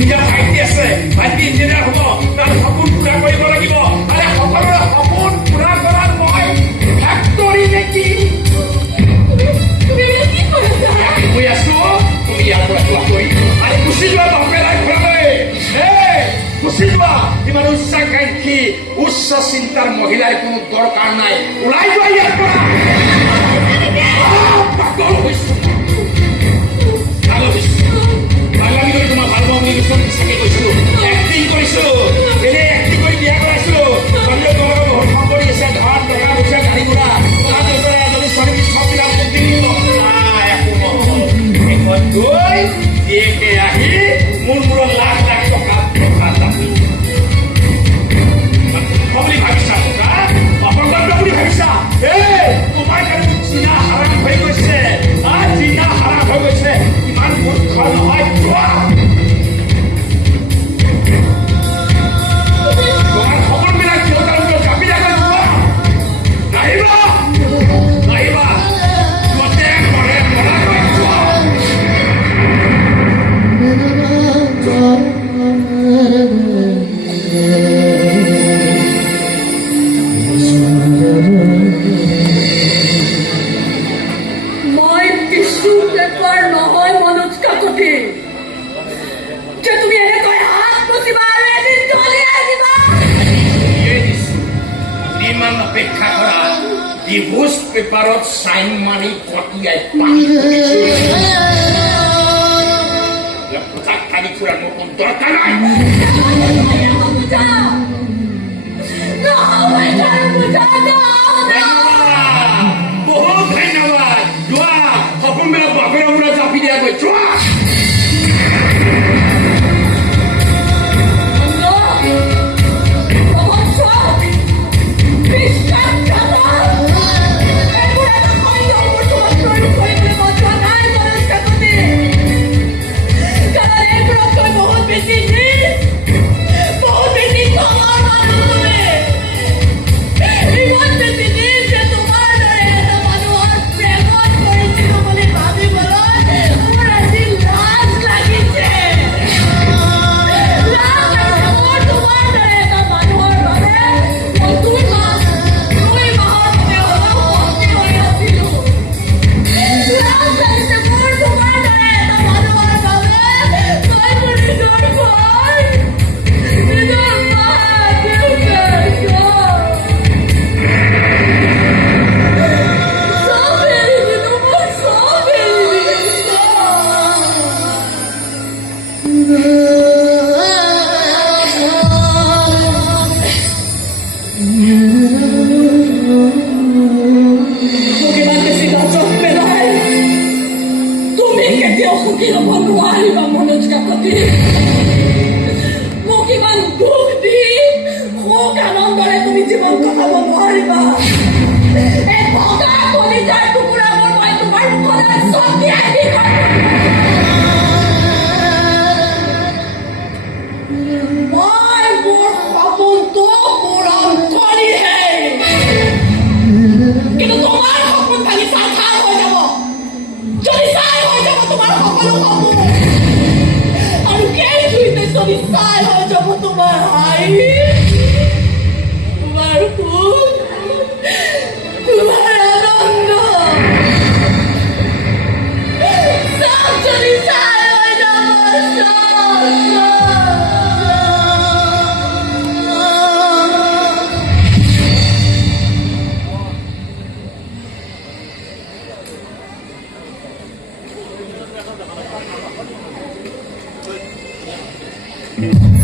নিজৰ ভাইটি আছে, ভাইটি ইঞ্জিনিয়াৰ হ'ব, তাৰ সপোন পূৰা কৰিব লাগিব। আৰে সকলোৰে সপোন পূৰা কৰাৰ মই ফেক্টৰী নেকি? গৈ আছো, তুমি ইয়াৰ পৰা যোৱা কৰি আৰে গুচি যোৱা নপেলাই ঘৰলৈ। গুচি যোৱা। ইমান উচ্চাকাংক্ষী উচ্চ চিন্তাৰ মহিলাৰ কোনো দৰকাৰ নাই। ওলাই যোৱা ইয়াৰ পৰা। পাগল হৈছো, পাগলামি কৰি তোমাৰ ভাল পাওঁ বুলি মিছাকে কৈছো, এক্টিং কৰিছো, এনে এক্টিং কৰি বিয়া কৰাইছো। চলিও তোমালোকৰ বহুত সম্পত্তি আছে, ধন টকা পইচা গাড়ী ঘোঁৰা, তোমাৰ দেউতাৰে এজনী ছোৱালী চববিলাক গৈ জীয়েকে আহি মোৰ মূৰত লাখ লাখ টকা বুলি ভাবিছা, টকা অপকৰ্ম বুলি ভাবিছা। তোমাৰ কাৰণে চিনা হাৰাম হৈ গৈছে, চিনা হাৰাম হৈ গৈছে। ইমান মূৰ্খ নহয়। তোমাৰ খবৰবিলাক দেউতাৰ জাপি থাকে। নাহিবা নাহিবা, অপেক্ষা কৰা ডিভোৰ্চ পেপাৰত চাইন মাৰি পঠিয়াই পোচাক খালি ফুৰাৰ মোৰ কোনো দৰকাৰ নাই। বহুত ধন্যবাদ। যোৱা, সপোনবিলাক বাপেৰ মূৰত জাপি দিয়াকৈ যোৱা। Mm-hmm.